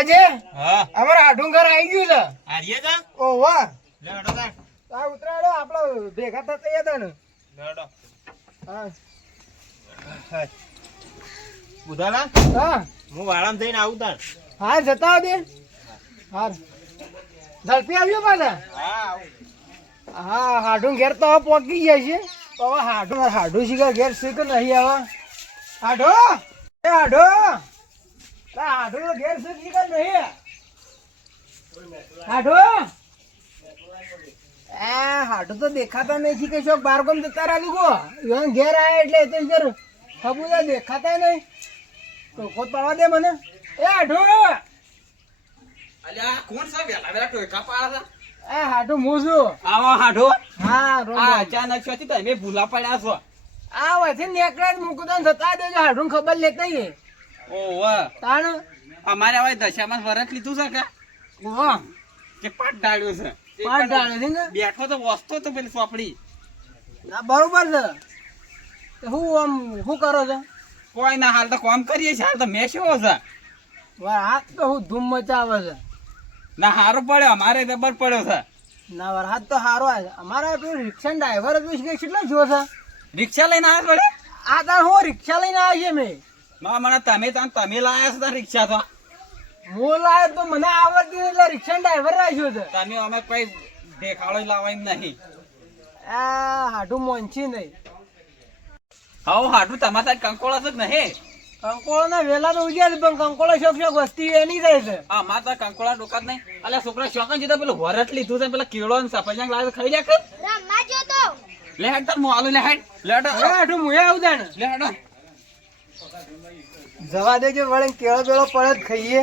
અજય હા. અમારા ઘર આવી ગયું છે. આર્ય જા ઓ વાહ લેડો તા આ ઉતરાડો આપણો ભેગા થતા હતા ને લેડો હા. બુધાલા હા. હું વાળામ થઈને આવું તાર. હા જતા આવજે. હા ઝડપી આવ્યો પાછા? હા હા હાડું ઘેર તો પહોંચી ગયા છે. તો હવે હાડું હાડું શીખા ઘેર શીખ નહીં આવે. હાડો એ હાડો આ હાડું તો ઘેર નહીં. હાડો આ હાડું તો દેખાતા નહીં. કે શોક બાર ગમ જતા રહ્યા લોકો ઈવન ઘેર આયા એટલે એ તો ઘેર દેખાતા નહીં. તો ખોદ પાડવા દે મને. એ હાડો અલ્યા કોણ છે? વેલા વેલા ટોયકા પાડે છે. આ હું છું. આવો હાડો હા આ અચાનક છોથી તમે ભૂલા પડ્યા છો. આ વચ્ચે નેકડા મુકુદાન થતા દેજો. હાડું ખબર લેતા. ઓહો તાણ? અમારે હવે દશામાં વરસ લીધું છે કે? ઓહો, કે પાટ ડાળ્યું છે. પાટ ડાળ્યું છે ને? બેઠો તો વસતો તો પેલી સોપડી. ના બરોબર છે. તો હું આમ શું કરો છો? કોઈ ના હાલ તો કોમ કરીએ છીએ હાલ તો મેં શું છે. વાર હાથ તો હું ધૂમ મચાવે છે. ના હારો પડ્યો અમારે જબર પડ્યો છે. ના વાર હાથ તો સારો આવે અમારા પેલું રિક્ષા ડ્રાઈવર કેટલા જો છે? રિક્ષા લઈને આવ્યા પડે? આ તાર હું રિક્ષા લઈને આવીએ છે મેં. ના મને તમે ત્યાં તમે લાયા છો રિક્ષા તો. હું લાવ્યો તો મને આવડતી એટલે રિક્ષા ડ્રાઈવર રાખ્યો છે. તમે અમે કોઈ દેખાડો લાવવા એમ નહીં. આ હાડું મોંચી નહીં. હાઉ હાડું તમારે સાહેબ કંકોળો છે નહીં? કંકોળો ના વેલા તો ઉજ્યા છે પણ કંકોળો શોખ શોખ વસ્તી એની જાય છે. આ માર તો કંકોળા ડોકા નહીં. અલ્યા છોકરા શોખન જીતા પેલું વરસ લીધું છે પેલા કેળો ને સફરજન લાવે ખાઈ લે કે? રમવા જો તો. લે હેડ તાર હું આલુ લે હેડ. લે હેડ. હાડું આવું તાણ. લે હેડ. જવા દેજો વળે કેળો બેળો પડે ખાઈએ.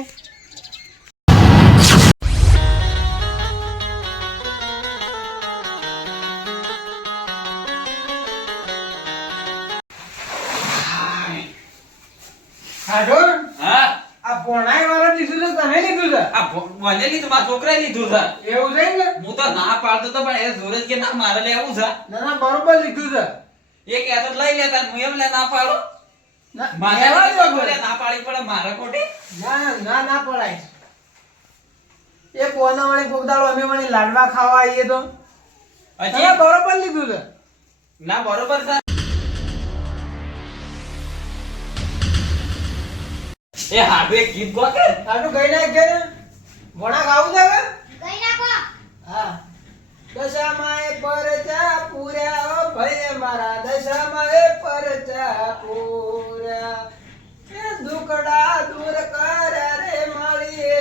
હાડો હા. આ પોણાય વાળા લીધું છે તમે લીધું છે? આ મને લીધું મારા છોકરાએ લીધું છે. એવું છે ને? હું તો ના પાડતો તો પણ એ જોરે કે ના મારે લેવું છે. ના ના બરોબર લીધું છે. એ કહેતો તો લઈ લેતા હું એમ લે ના પાડો. લાડવા ખાવા આવીએ તો. બરોબર લીધું છે. ના બરોબર છે. એ હાડુ એક ગીત ગો કે? આટલું ગઈ નાખ ઘેર. ભણા ખાવું છે હવે? ગઈ નાખો. હા. દશામાં એ પરચા પૂર્યા ભય ભાઈ મારા દશામાં એ પરચા પૂર્યા. દુખડા દૂર કર રે માળીએ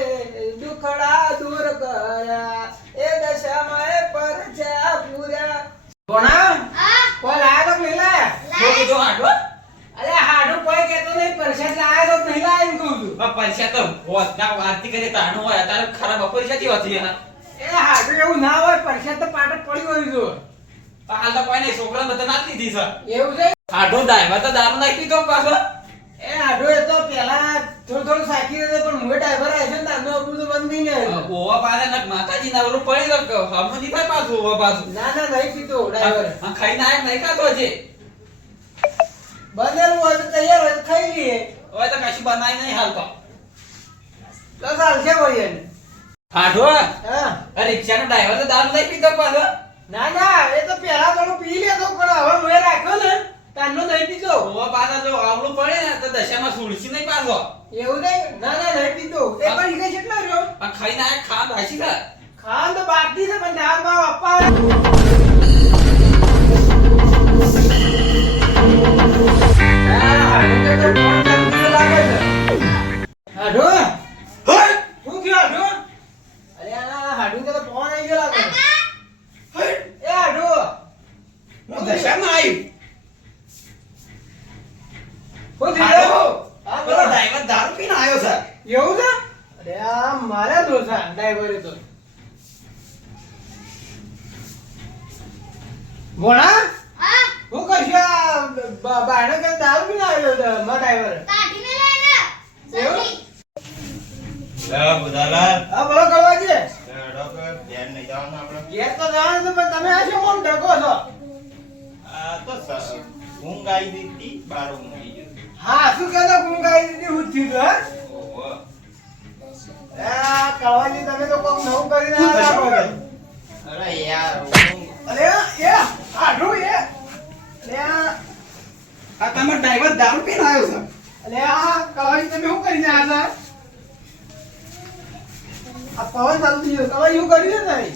દુખડા દૂર કર. એ દશામાં પર જા પૂર્યા ભણા હા. કોઈ લાયા તો નહીં લાયા? જો હાડો? અરે હાડો કોઈ કહેતો નહીં પરસાદ લાયા તો નહીં લાયા એમ કહું છું. બા પૈસા તો હોતના આરતી કરી તાણું હોય તારે ખરાબ જતી હોતી એના. એ હાડું એવું ના હોય પરસાદ તો પાટો પડ્યું હોય જો. પણ હાલ તો કોઈ નહીં છોકરા બધા નાખી દીધી છે. એવું છે? હાડો ડ્રાઈવર તો દારૂ નાખી તો પાછો. એ આઢો એ તો પેલા થોડું થોડું સાચી રહ્યો પણ મુએ ડ્રાઈવર આવ્યો છે ને તારનો આપણું તો બંધ નહીં ને ઓવા પાસે ને માતાજી ના ઓલું પડી તો હમણાં નહીં થાય પાછું ઓવા પાછું. ના ના નહીં પીતો ડ્રાઈવર આ ખાઈને આયા નહીં ખાતો હજી. બનેલું હોય તો તૈયાર હોય તો ખાઈ લઈએ. હવે તો કશું બનાવી નહીં હાલ તો. એને. હાડો હા. રિક્ષા રિક્ષાનો ડ્રાઈવર તો દારૂ નહીં પીતો પાછો. ના ના એ તો પેલા થોડું પી લેતો પણ હવે મુએ રાખ્યો ને તારનો નહીં પાછા જો આવડું પડે ને તો દશામાં સુડસી નહીં પાછો એવું નહીં? ના ના એ પણ કેટલો રહ્યો. ખા ભાસી થાય ખાવાનું તો બાકી છે પણ દાળમાં અપ્પા હાડુ તો ફોન આવી ગયો લાગે એ હાડો હું દશામાં આવી શું થયું હાડો હા પેલો બોલો ડ્રાઈવર દારૂ પીને આવ્યો છે એવું છે અરે આ દોષા ડ્રાઈવરે તો. ભોણા હા. હું કરશું બાયણે કે દારૂ પીને આવ્યો છે મારો ડ્રાઈવર કાઢીને લે એવું? લે હા બોલો કરવાજી લે ધ્યાન નહીં જવાનું આપણે. ઘેર તો જવાનું છે પણ તમે આ શું મોમ ઢકો છો? આ તો ઊંઘ આવી દીધી બાર ઊંઘ આવી હા શું કહેતો ઊંઘ આવી દીધી હું થયું કળવાજી તમે તો કોક નવું કરીને આવ્યા અરે યાર અરે એ આઢું એ. અરે આ આ ડ્રાઈવર દારૂ પીને આવ્યો છે? અરે આ કળવાજી તમે શું કરીને આવ્યા આ પવન ચાલુ થઈ ગયો. કળવાજી શું કર્યું છે તમે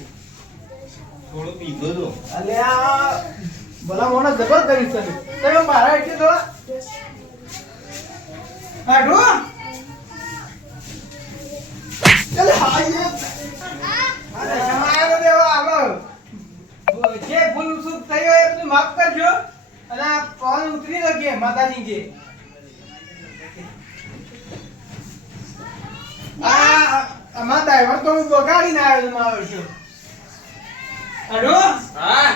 થોડું પીધો તો. અલે આ ભલા મોણા જબર કરી તમે તમે મારા એટલે થોડા હાડુ માફ કરજો. આ લગીએ માતાજી કે આ ડ્રાઈવર તો હું આવ્યો મારો છું. હા.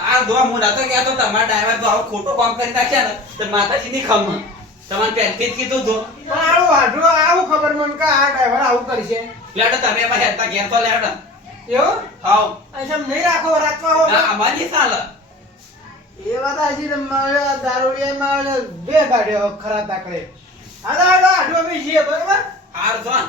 આ દો હું નતો તો તમારા ડ્રાઈવર તો આવું ખોટો કામ કરી નાખ્યા ને, તો માતાજીની ખમ તમારે પહેલથી જ કીધું તો આવું હાડું આવું ખબર મને કે આ ડ્રાઈવર આવું કરશે. લેડો તમે એમાં હેરતા ઘેર તો લેડો. એવું? હાવ અચ્છા નહીં રાખો રાખવા હો. ના અમારી સાલ એ વાત આજી ને મારે દારૂડિયા માં બે ગાડીઓ ખરાબ તાકડે હાલો હાલો હાડું અમે જઈએ બરોબર? હાર જોન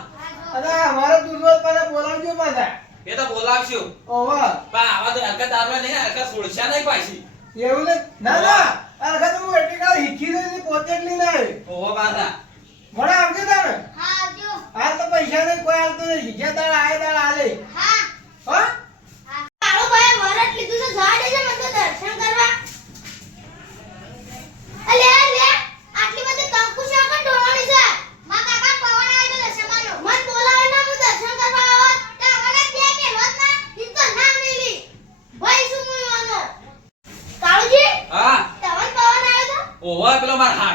અરે અમારે દૂધ પાસે બોલાવજો પાછા. એ તો બોલાવશું. ઓવા પણ આવા તો હરકત દારૂ નહીં હરકત છોડશા નહીં પાછી. એવું ને ના. ના વખત હું એટલી કાળ દઈ પોતે જ ના આવી ઓહો પાછા. મને આવજો તારે? હા આવજો. હાલ તો પૈસા નહીં કોઈ હાલતું નહીં. જે તારે આય તારે હાલે. હા. હા કાળો ભાઈ વરત લીધું તો જવા દેજો મને તો દર્શન કરવા અલે લે આટલી બધી કંકુ શાકન ઢોળવાની છે મા કાકા પવન આવે તો દર્શન માનો મન બોલાવે ના હું દર્શન કરવા આવત તો અમારે બે કે હોત ના ઈ તો ના મિલી ભાઈ શું મુવાનો કાળુજી હા તવન પવન આવે તો ઓહો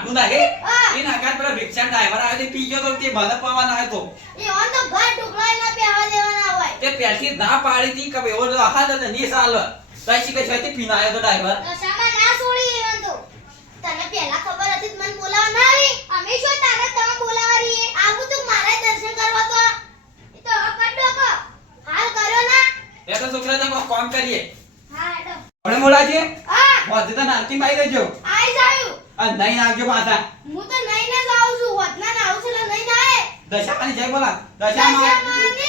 પેલો નાખે હા. એ નાકાર પેલો રિક્ષા ડ્રાઈવર આવે તે પી ગયો તો તે મને પવન આવે તો. એ ઓન તો ઘર ઢોકળાય ના બેહવા દેવાના હોય. તે પહેલથી ના પાડી હતી કે એવો આહા તો ની સાલ તઈ શીખે છે તે પીને આવ્યો તો ડ્રાઈવર દશામાં ના છોડી એવન તો તને પહેલા ખબર હતી મને બોલાવા ના આવી? અમે શું તારે તમે બોલાવા રહીએ? આવું તો મારે દર્શન કરવા તો એ તો હવે કર હાલ કર્યો ના. એ તો છોકરા તમે કામ કરીએ. હા હેડો. પણ મોડાજી હા. વધે તો નાલતી મારી દેજો અને નહીં આવજો પાછા હું તો નહીં ને જાઉં છું. વતના નાવું છું એટલે નહીં નાય દશામાની જય બોલા. દશામાની